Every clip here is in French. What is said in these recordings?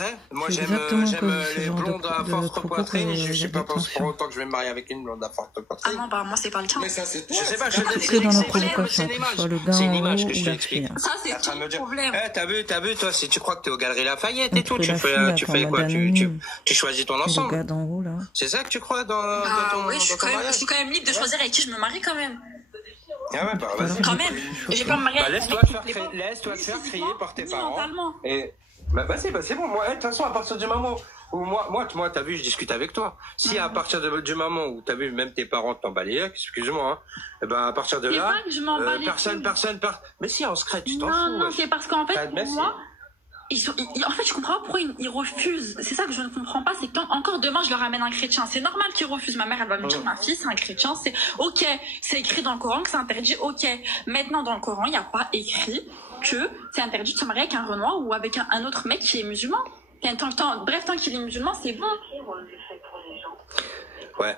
Après, moi C'est j'aime exactement ce les genre blondes à de forte propos poitrine. que Je sais j'ai pas pour d'attention. autant que je vais me marier avec une blonde à forte Ah poitrine. non, bah moi c'est pas le cas. Mais ça, c'est toi. Je sais pas, C'est que dans la provocation, que ce soit le gars c'est une en image haut que ou je la t'explique. fille. Ça c'est En train de me ton dire, problème. t'as vu, toi, si tu crois que t'es aux Galeries Lafayette et tout, Entre tu la fais, fille, tu attends, fais quoi? mode Tu anonyme. choisis ton Et le ensemble. gars d'en haut, là. C'est ça que tu crois dans Ah ton oui, je mariage? suis quand même libre de choisir avec qui je me marie quand même. Ah ouais, bah vas-y. Quand même. Je vais pas me marier Bah, avec laisse-toi qui te me plaît pas. faire crier par tes Ni parents. mentalement. Et bah vas-y, bah c'est bon. Moi, de toute façon, à partir du moment où moi, t'as vu, je discute avec toi. Si à partir du moment où t'as vu, même tes parents t'en balayaient, excuse-moi, hein, et ben à partir de C'est là, pas que je m'en bats les personne. Mais si en secret, tu t'en fous. Non, wesh. c'est parce qu'en fait, Mais pour moi, en fait, je comprends pas pourquoi ils refusent. C'est ça que je ne comprends pas, c'est que encore demain, je leur amène un chrétien. C'est normal qu'ils refusent. Ma mère, elle va me dire, ma fille, c'est un chrétien. C'est ok. C'est écrit dans le Coran que c'est interdit. Ok. Maintenant, dans le Coran, il n'y a pas écrit que c'est interdit de se marier avec un Renoir ou avec un autre mec qui est musulman. Bref, tant qu'il est musulman, c'est bon. Ouais.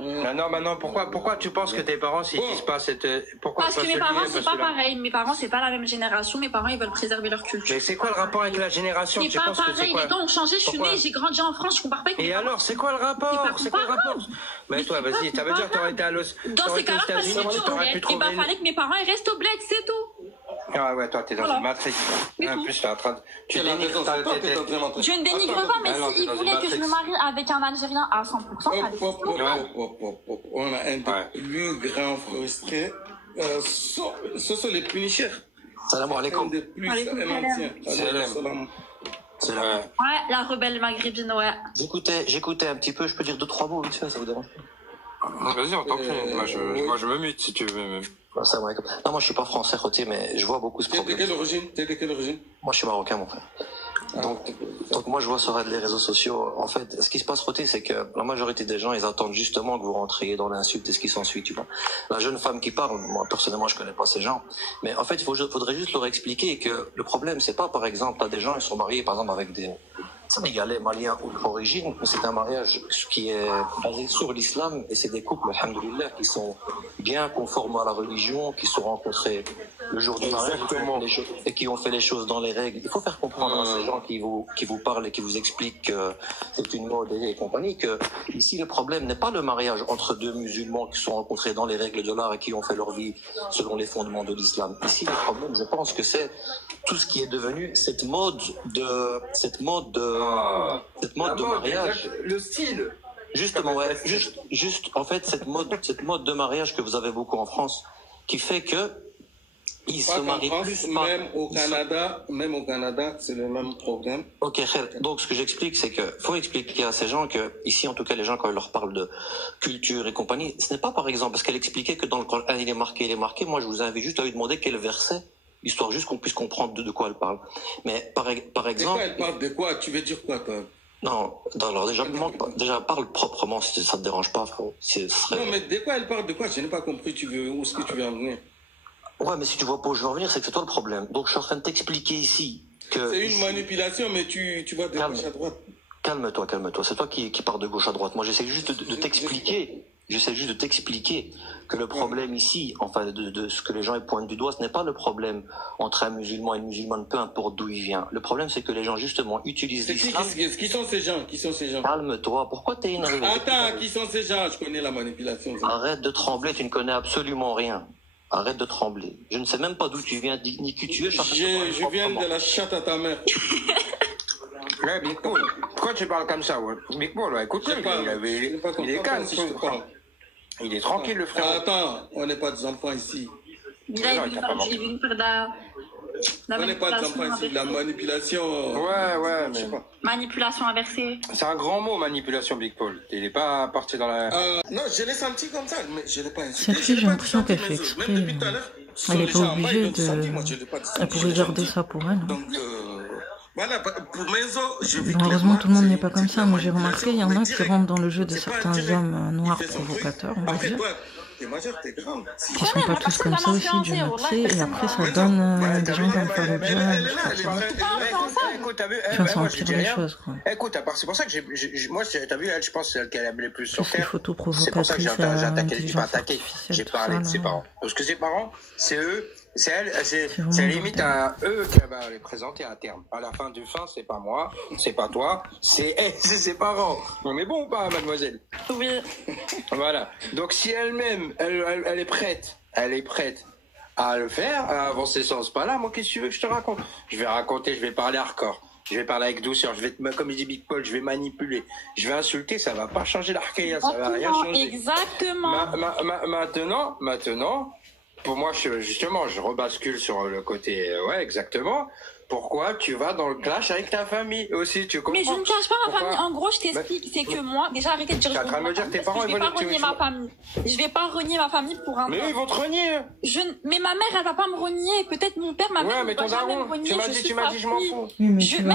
Non, pourquoi tu penses que tes parents, s'ils disent pas cette... Pourquoi Parce pas que mes celui-là, parents, c'est pas celui-là pareil. Mes parents, c'est pas la même génération. Mes parents, ils veulent préserver leur culture. Mais c'est quoi le rapport avec la génération? C'est Tu pas penses que c'est pareil. quoi? Les temps ont changé. Je suis Pourquoi née, j'ai grandi en France. Je compare pas avec mes Et parents. alors, c'est quoi le rapport? C'est quoi le rapport? Mais toi, vas-y, ça veut dire que t'aurais été à Los... Dans ces cas-là, fallait États-Unis, tu t'aurais pu et trouver... bah, fallait que mes parents ils restent au bled, c'est tout. Ah ouais, toi, t'es dans Voilà. une matrice. Mais En tout. plus, t'es en train de... Tu Tu as dénigres raison, ta c'est toi qui es en tête. train de Je ne dénigre pas, mais Ah non, t'es s'ils dans une voulaient que je me matrice. marie avec un Algérien à 100%, fallait que ce soit vrai. On a un Ouais. des plus grands frustrés. Ce sont les Punishers. Salam Un alaikum. des plus Alaikum anciens. Salam. C'est là. Ouais. Ouais, la rebelle maghrébine, ouais. J'écoutais un petit peu, je peux dire 2-3 mots vite fait, ça vous dérange pas? Vas-y, en tant que... oui. Moi, je me mute, si tu veux, même. Salam alaikum. Non, moi je suis pas français, Rotier, mais je vois beaucoup ce T'es de problème. quelle origine? T'es de quelle origine? Moi je suis marocain, mon frère. Donc moi je vois sur les réseaux sociaux, en fait, ce qui se passe, Rotier, c'est que la majorité des gens, ils attendent justement que vous rentriez dans l'insulte et ce qui s'ensuit, tu vois. La jeune femme qui parle, moi personnellement je connais pas ces gens, mais en fait il faudrait juste leur expliquer que le problème c'est pas, par exemple, t'as des gens, ils sont mariés par exemple avec des Sénégalais, Maliens ou d'autres origines, mais c'est un mariage qui est basé sur l'islam et c'est des couples, alhamdoulilah, qui sont bien conformes à la religion, qui se sont rencontrés le jour du mariage et qui ont fait les choses dans les règles. Il faut faire comprendre à ces gens qui vous parlent et qui vous expliquent que c'est une mode et compagnie, que ici le problème n'est pas le mariage entre deux musulmans qui se sont rencontrés dans les règles de l'art et qui ont fait leur vie selon les fondements de l'islam. Ici le problème, je pense que c'est tout ce qui est devenu cette mode de mariage. Le style. Justement, ouais, juste, en fait, cette mode de mariage que vous avez beaucoup en France, qui fait que ils Pas se qu'en marient France, plus même au Canada, c'est le même problème. Ok, khair. Donc ce que j'explique, c'est que faut expliquer à ces gens que, ici en tout cas les gens quand ils leur parlent de culture et compagnie, ce n'est pas par exemple parce qu'elle expliquait que dans le Coran il est marqué, moi je vous invite juste à lui demander quel verset, histoire juste qu'on puisse comprendre de quoi elle parle. Mais par De exemple... quoi elle parle de quoi? Tu veux dire quoi, toi? Non, alors déjà parle proprement si ça te dérange pas, frérot. Non, mais de quoi elle parle de quoi? Je n'ai pas compris où est-ce que tu veux en venir. Ouais, mais si tu vois pas où je veux en venir, c'est que c'est toi le problème. Donc je suis en train de t'expliquer ici que... C'est une manipulation, mais tu vas de gauche à droite. Calme-toi. C'est toi qui pars de gauche à droite. Moi, j'essaie juste de t'expliquer. J'essaie juste de t'expliquer que le problème ici, enfin, de ce que les gens pointent du doigt, ce n'est pas le problème entre un musulman et une musulmane, peu importe d'où il vient. Le problème, c'est que les gens, justement, utilisent l'islam. Qui sont ces gens? Calme-toi. Pourquoi t'es énervé? Attends, qui sont ces gens? Je connais la manipulation. Arrête de trembler, tu ne connais absolument rien. Arrête de trembler. Je ne sais même pas d'où tu viens, ni qui tu es. Je viens de la chatte à ta mère. Ouais, Big Paul. Pourquoi tu parles comme ça, ouais? Big Paul, ouais, écoute, il est calme, il est tranquille, le frère. Attends, on n'est pas des enfants ici. Il a une peur On n'est pas des enfants ici. La manipulation. Ouais, je sais pas. Manipulation inversée. C'est un grand mot, manipulation, Big Paul. Il est pas parti dans la... Non, je l'ai senti comme ça, mais je l'ai pas insulté. Cette fille, j'ai l'impression qu'elle fait exprès. Elle n'est pas obligée de... Elle pourrait garder ça pour elle. Donc, voilà, pour Menzo, je vis Malheureusement, tout le monde n'est pas comme ça. Moi, j'ai remarqué, il y en a qui rentrent dans le jeu de certains hommes noirs provocateurs, on va dire, t'es majeur, t'es grande. qui sont pas tous comme ça aussi, Dieu merci, et après, ça donne des gens comme Fallujah, enfin, ça empire les choses, quoi. Écoute, c'est pour ça que moi, t'as vu, elle, je pense que c'est elle qu'elle aime le plus sur Toutes les Terre. photos C'est pour ça que j'ai provocatrices, attaqué, j'ai intelligence pas attaqué, artificielle, j'ai tout parlé ça, de ses là. parents. Parce que ses parents, c'est eux c'est limite à eux qui va les présenter à terme. À la fin du fin, c'est pas moi, c'est pas toi, c'est ses parents. On est bon ou pas, mademoiselle? Oui. Voilà. Donc si elle-même, elle est prête à le faire, à avancer sans ce pas-là, moi qu'est-ce que tu veux que je te raconte? Je vais parler hardcore. Je vais parler avec douceur, comme il dit Big Paul, je vais manipuler, je vais insulter, ça va pas changer l'archéa, ça va rien changer. Exactement. Maintenant, pour moi, je rebascule sur le côté, ouais, exactement. Pourquoi tu vas dans le clash avec ta famille aussi, tu comprends? Mais je ne cache pas ma famille. En gros, je t'explique, c'est que moi, déjà arrêtez de dire je vais pas renier ma famille. Je vais pas renier ma famille pour un. Mais eux, ils vont te renier. Mais ma mère, elle va pas me renier. Peut-être mon père, ma mère, ouais, mais ton daron, tu m'as dit, je m'en fous. Même si elle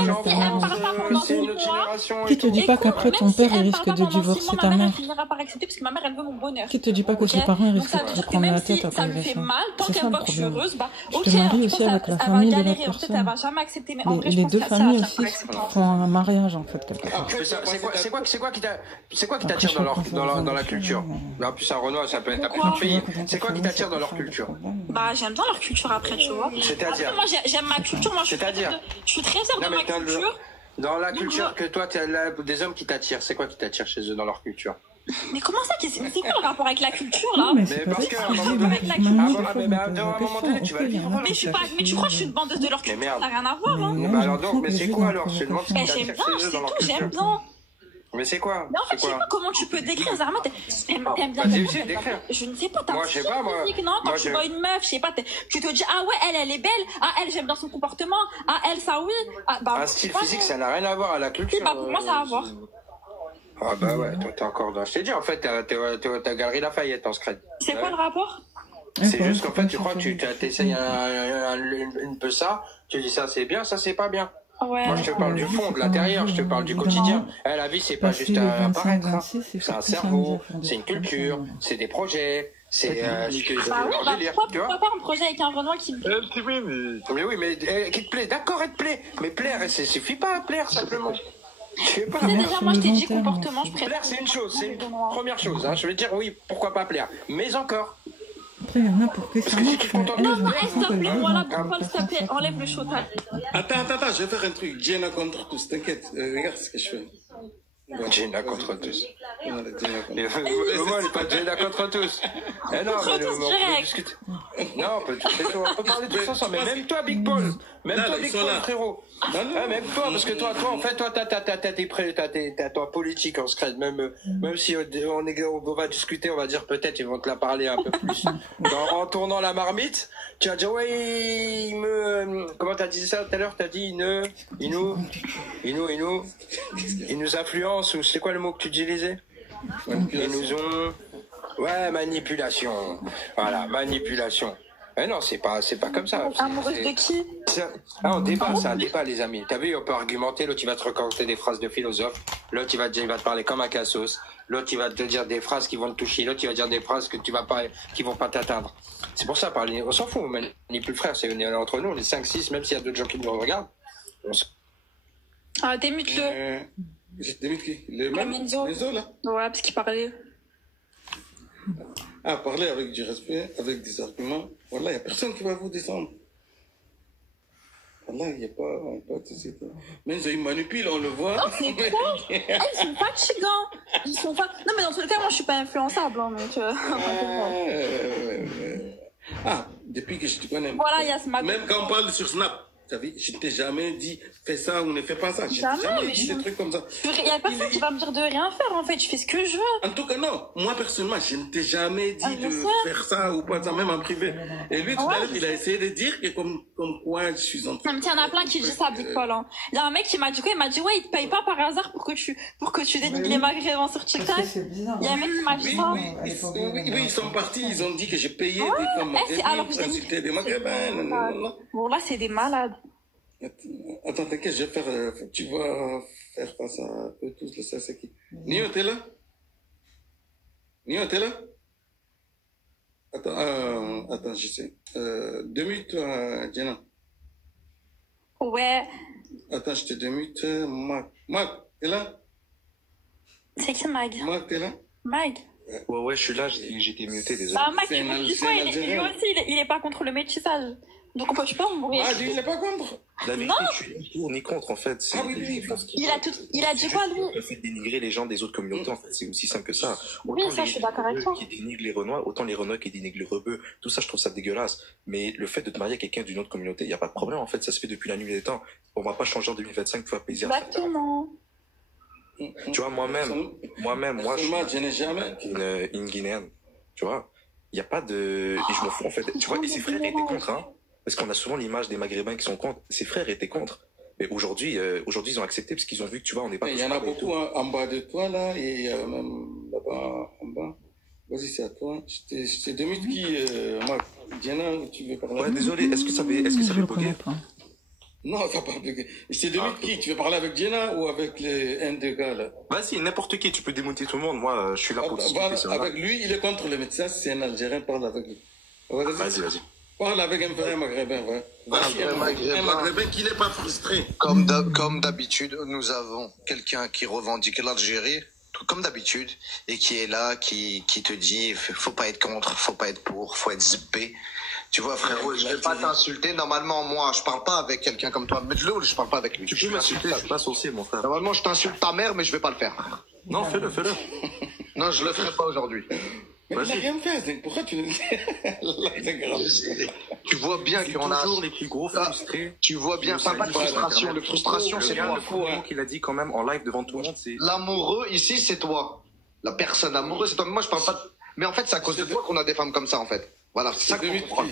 parle pas pendant 6 mois. Qui te dit pas qu'après ton père, il risque de divorcer ta mère? Elle finira par accepter parce que ma mère, elle veut mon bonheur. Qui te dit pas que ses parents, ils risquent de prendre la tête à ça cause lui de fait ça? mal, tant C'est ça qu'elle le voit que je suis problème. heureuse, bah, Je ok, te marie aussi elle avec la va famille de galérer, l'autre peut-être elle va personne. jamais accepter, mais en vrai, je Les pense deux que familles ça aussi va accepter. font un mariage en fait quelque part. C'est quoi qui t'attire dans la culture? En plus, un Renoir, ça peut être un pays. C'est quoi qui t'attire dans leur culture? Bah, j'aime bien leur culture après, tu vois. C'est-à-dire? Après, moi, j'aime ma culture, moi, je suis très fière de ma culture. Dans la culture que toi, des hommes qui t'attirent, c'est quoi qui t'attire chez eux dans leur culture? Mais comment ça? C'est quoi le rapport avec la culture, là? Mais parce qu'à un moment donné, tu vas vivre. Mais tu crois que je suis une bandeuse de leur culture? Ça n'a rien à voir, hein. Alors donc, mais c'est quoi alors? Je te demande ce qui J'aime t'attire bien, chez eux c'est dans leur tout, j'aime culture. bien. Mais c'est quoi? Mais en fait, je sais pas comment tu peux décrire, Zarma. T'aimes bien. Je ne sais pas, t'as un style physique, non? Quand tu vois une meuf, je sais pas, tu te dis, ah ouais, elle est belle. Ah, elle, j'aime bien son comportement. Ah, elle, ça oui. Un style physique, ça n'a rien à voir à la culture. Bah, pour moi, ça a à voir. Ah bah ouais, toi t'es encore dans... Je t'ai dit, en fait, t'as Galerie Lafayette en secret. C'est quoi le rapport? C'est juste qu'en fait, tu crois que tu t'essayes une peu ça, tu dis ça c'est bien, ça c'est pas bien. Ouais. Moi je te parle du fond, de l'intérieur, je te parle du quotidien. La vie c'est pas juste un paraître, hein. C'est un cerveau, c'est une culture, c'est des projets, c'est pourquoi pas un projet avec un Renoir qui me plaît? Mais oui, mais qui te plaît, d'accord, elle te plaît. Mais plaire, ça suffit pas à plaire simplement. Je sais pas. Déjà, moi, je t'ai dit comportement, je préfère. Plaire, c'est une chose, c'est une première chose. Hein. Je vais dire, oui, pourquoi pas plaire. Mais encore. Après, il y en a pour que ça marche. Non, s'il te plaît, voilà, Paul, s'il te plaît, enlève le chotal. Attends, je vais faire un truc. Jenna contre tous, t'inquiète. Regarde ce que je fais. Jenna contre tous. Moi, elle n'est pas Jenna contre tous. Non, mais on discute. Non, on peut parler de tout ça ensemble. Mais même toi, Big Paul. Même toi, Big Paul, frérot. Même toi, parce que toi, en fait, t'as toi politique en secret. Même si on va discuter, on va dire peut-être, ils vont te la parler un peu plus. En tournant la marmite, tu vas dire, ouais, comment t'as dit ça tout à l'heure? T'as dit, il nous influence, ou c'est quoi le mot que tu utilisais? Ils nous ont... Ouais, manipulation. Voilà, manipulation. Mais non, c'est pas comme ça. Amoureuse de qui? C'est un débat, les amis. T'as vu, on peut argumenter, l'autre il va te raconter des phrases de philosophe, l'autre il va te parler comme un cassos, l'autre il va te dire des phrases qui vont te toucher, l'autre il va dire des phrases qui vont pas t'atteindre. C'est pour ça, parler, on s'en fout, on manipule frère, on est entre nous, on est 5-6, même s'il y a d'autres gens qui nous regardent. Ah, démute-le. Démute qui? Menzo, là? Ouais, parce qu'il parlait. Parler avec du respect, avec des arguments. Voilà, il n'y a personne qui va vous descendre. Voilà, il n'y a pas de société. Mais ils manipulent, on le voit. Non, c'est quoi? Ils sont fatigants. Non, mais dans tous les cas, moi, je suis pas influençable. Hein, donc, depuis que je te connais. Voilà, il y a ce matin. Même quand on parle sur Snap. Je ne t'ai jamais dit fais ça ou ne fais pas ça. Je jamais, jamais dit des trucs comme ça. Il n'y a personne qui va me dire de rien faire en fait. Je fais ce que je veux. En tout cas, non. Moi, personnellement, je ne t'ai jamais dit de faire ça ou pas ça, même en privé. Et lui, tout à l'heure, il a essayé de dire que comme quoi je suis en train. Il y en a plein qui disent ça, Big Paul. Il y a un mec qui m'a dit quoi? Il m'a dit ouais, il te paye pas par hasard pour que tu dénigres les maghrébins sur TikTok. Il y a un mec qui m'a dit ça. Oui, ils sont partis. Ils ont dit que j'ai payé des femmes maghrébines pour insulter des maghrébins. Bon, là, c'est des malades. Attends, t'inquiète, je vais faire... tu vas faire face à eux tous, le c'est qui? Nio, t'es là? Attends, je sais. 2 minutes, Jenna. Ouais. Attends, je te démute. Marc, t'es là? C'est qui Mag? Marc, t'es là? Mag? Ouais, je suis là, j'étais muté, désolé. Bah, Mac, tu vois, lui aussi, il est pas contre le métissage. Donc, je peux mourir. Ah, lui, il n'est pas contre. La vérité, je suis ni pour ni contre, en fait. Ah oui, oui. Il a dit quoi, lui? Le fait de dénigrer les gens des autres communautés, en fait, c'est aussi simple que ça. Oui, ça, je suis d'accord avec toi. Qui dénigrent les Renois, autant les Renois qui dénigrent les Rebeux. Tout ça, je trouve ça dégueulasse. Mais le fait de te marier à quelqu'un d'une autre communauté, il n'y a pas de problème, en fait. Ça se fait depuis la nuit des temps. On va pas changer en 2025 pour faire plaisir. Exactement. Tu vois, moi-même, je n'ai jamais. Une Guinéenne. Tu vois, il n'y a pas de. Et je m'en fous, en fait. Tu vois, et ses frères étaient contre, hein. Parce qu'on a souvent l'image des Maghrébins qui sont contre. Ses frères étaient contre. Mais aujourd'hui, ils ont accepté parce qu'ils ont vu que, tu vois, on n'est pas. Il y en a beaucoup en bas de toi, là, et même là-bas, en bas. Vas-y, c'est à toi. Je t'ai demandé qui, Marc. Diana, tu veux parler? Ouais, désolé, est-ce que ça fait bugger? Non, ça va pas bugger. Je t'ai demandé qui? Tu veux parler avec Diana ou avec les un des gars, là? Vas-y, n'importe qui, tu peux démonter tout le monde. Moi, je suis là pour discuter. Avec lui, il est contre les médecins, c'est un Algérien, parle avec lui. Vas-y. Parle avec un vrai Maghrébin, ouais. Un Maghrébin qui n'est pas frustré. Comme d'habitude, nous avons quelqu'un qui revendique l'Algérie, comme d'habitude, et qui est là, qui te dit, faut pas être contre, faut pas être pour, faut être zippé. Tu vois, frérot, je vais pas t'insulter. Normalement, moi, je parle pas avec quelqu'un comme toi. Medloul, je parle pas avec lui. Tu peux m'insulter, je suis pas saucé, mon frère. Normalement, je t'insulte ta mère, mais je vais pas le faire. Non, fais-le. Non, je le ferai pas aujourd'hui. Mais il n'a rien fait, pourquoi tu le dis? Tu vois bien qu'on a toujours les plus gros frustrés. Tu vois bien, c'est pas de frustration. Le frustration, c'est toi. Le mot qu'il a dit quand même en live devant tout le monde, c'est... L'amoureux, ici, c'est toi. La personne amoureuse, c'est toi. Moi, je parle pas de... Mais en fait, c'est à cause de toi qu'on a des femmes comme ça, en fait. Voilà, c'est ça qu'on comprend.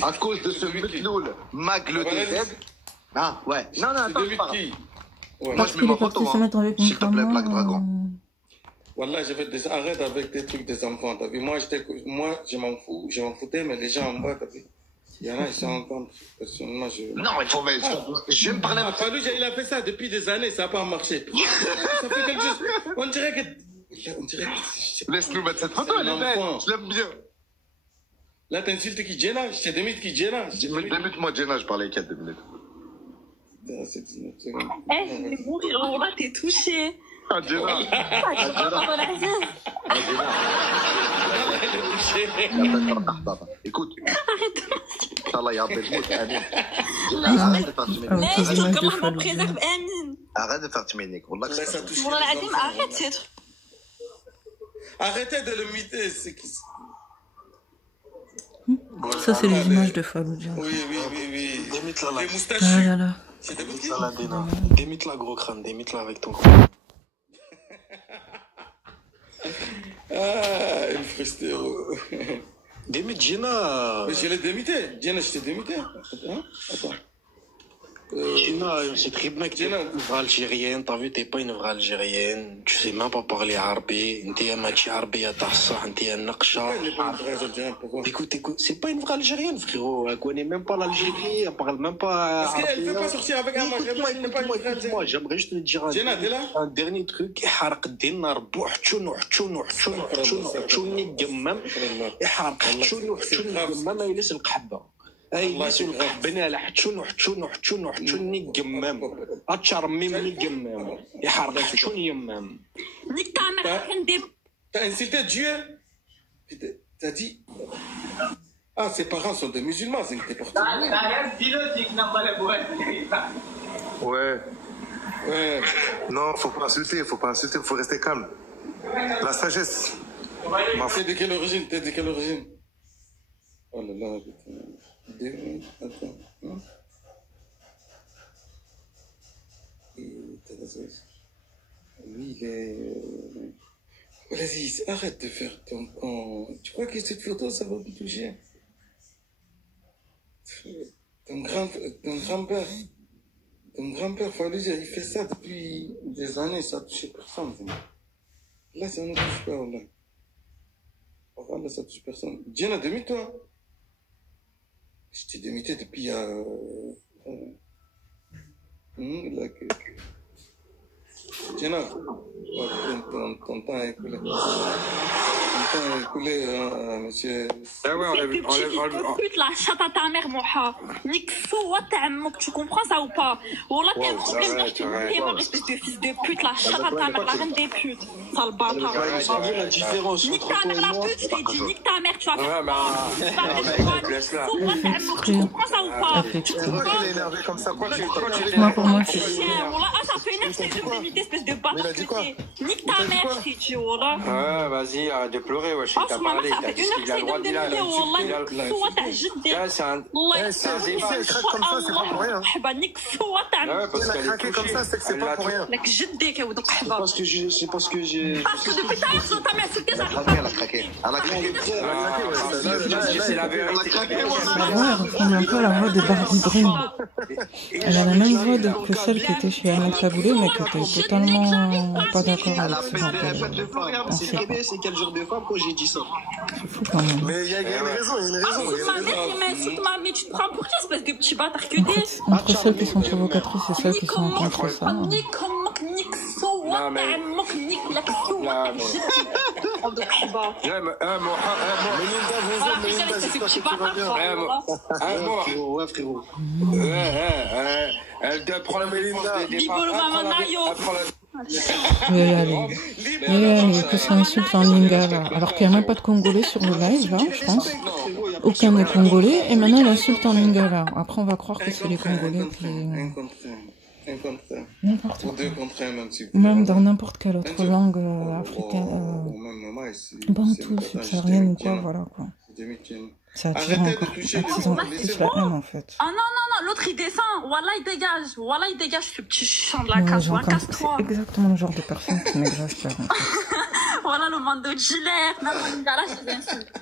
À cause de ce Medloul, Mag le DZ. Ah, ouais. Non, attends, je parle. Moi, je mets ma photo, s'il te plaît, Black Dragon. Voilà, arrête avec des trucs des enfants, t'as vu. Moi, je m'en foutais, mais les gens en bas, t'as vu. Il y en a, ils sont en contre. Personnellement, Non, il faut... Je vais me parler... Fallu, il a fait ça depuis des années, ça n'a pas marché. Ça fait quelque chose. On dirait que... Laisse-nous mettre cette photo, elle est belle. Je l'aime bien. Là, t'insultes qui Jenna? Je t'ai démite qui Jenna? Démute-moi Jenna, je parlais 4 minutes. C'est 19 secondes. Je vais mourir, on va t'es touché. Ah, Jenna. Écoute. Inch'Allah, ya Abdel Mout, Amin. Arrête de faire timénique. Arrête de faire timénique. Arrêtez de le miter. Ça, c'est les images de Fallujah. Oui. Démite-la, les moustachus. Démite-la, gros crâne. Démite-la avec ton crâne. Ah, il me frustre. Démite Gina. Mais je l'ai démité. Gina, je t'ai démité. Attends. Gina, c'est très bien que t'es une vraie algérienne. T'as vu, t'es pas une vraie algérienne. Tu sais même pas parler arabe. T'es un match arabe à Tassa, t'es un naqsha. Écoute, c'est pas une vraie algérienne, frérot. Elle connaît même pas l'Algérie, elle parle même pas. Parce qu'elle peut pas sortir avec un maghrébin, elle n'est pas une vraie algérienne. Moi, j'aimerais juste te dire un dernier truc. يحرق الدينار بوحتشون يقمم يحرق حتشون يقمم يلس القحبه يلس القحبه حتشون يقمم اتشر ميم يقمم يحرق حتشون يمم. T'as insulté Dieu? T'as dit... Ah, ses parents sont des musulmans, c'est que t'es porté. Ouais. Non, faut pas insulter, faut rester calme. La sagesse. T'es de quelle origine? Oh là là, putain. Attends. Lui, il est... Vas-y, arrête de faire ton con. Tu crois que cette photo, ça va me toucher? Ton grand-père, Fallujah, il fait ça depuis des années, ça ne touche personne. Là, ça ne touche pas, là. Là, ça ne touche personne. Diana, démite-toi. Je t'ai démité depuis... Diana, ton temps est coulé. écoulez, monsieur. Ah ouais, Pute la chatte à ta mère, Moha. Nique what tu comprends ça ou pas? Wallah, t'as un problème, je t'ai mort, espèce de fils de pute, la chatte à ta mère, la reine des putes. Sale bâtard. T'as vu la différence Nique entre ta toi et mère, la moi? pute, je t'ai dit, nique ta mère, tu vas Ouais, faire. Tu comprends ça ou pas? Effectivement. Pourquoi il est énervé comme ça? Quoi, Moi, pour moi, c'est... Wallah, ça fait une espèce de bâtard que t'es. Nique ta mère, je t'ai dit, Wallah. Ouais, vas-y, arrête de pleurer, wesh. Oh, T'as maman, parlé, ça t'as fait dit une heure qu'il a le droit de dire. Wallah, t'as juste des... C'est un débat. elle craque comme ça, c'est pas pour rien. حبا نيك سوا تاع Ouais, parce Elle a qu'elle est craqué comme ça, c'est que c'est pas pour rien. لك جديك يا ودك C'est حبا parce que j'ai... parce que depuis ta mère ta mère c'était ça Elle a craqué. Elle a craqué. C'est la vérité. La voix, elle ressemble un peu à la voix de Barbie Dream. Elle a la même voix que celle qui était chez Ahmed Kaboulé, mais qui était totalement pas d'accord Elle a avec fait ce des fêtes de femme. C'est bébé, c'est quel genre de femme quand j'ai dit ça? C'est fou quand même. Mais il y a une raison, il y a une raison. mais tu te prends pour qui espèce de petit bâtard que t'es Entre celles qui sont provocatrices et celles qui sont contre ça. نيك امك نيك سوا تاع امك نيك لك سوا ودك حبا Melinda, bonjour, Melinda, j'espère que tu vas bien. Ouais, frérot. Elle doit prendre la défense des Bibolo maman nayo Et que ça insulte en lingala. Alors qu'il n'y a même pas de Congolais sur le live, là, je pense. Aucun des Congolais. Et maintenant, elle insulte en lingala. Après, on va croire que c'est les Congolais qui... Un contre un. N'importe Ou quoi. deux contre un, même si vous Même voulez. dans n'importe quelle autre langue africaine. Bantou, subsaharienne ou quoi, voilà, quoi. Ça attire plus la haine, en fait. ah non l'autre il descend voilà il dégage ce petit chant de la Ouais, casse j'entends- casse-toi c'est exactement le genre de personne qui m'exaspère. En fait. voilà le mando de gilet même en lingala je l'insulte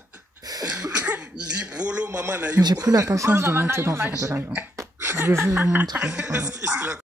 Libolo, maman, nayo. J'ai plus la patience de monter dans ce genre de live. Je vais juste vous montrer. Voilà.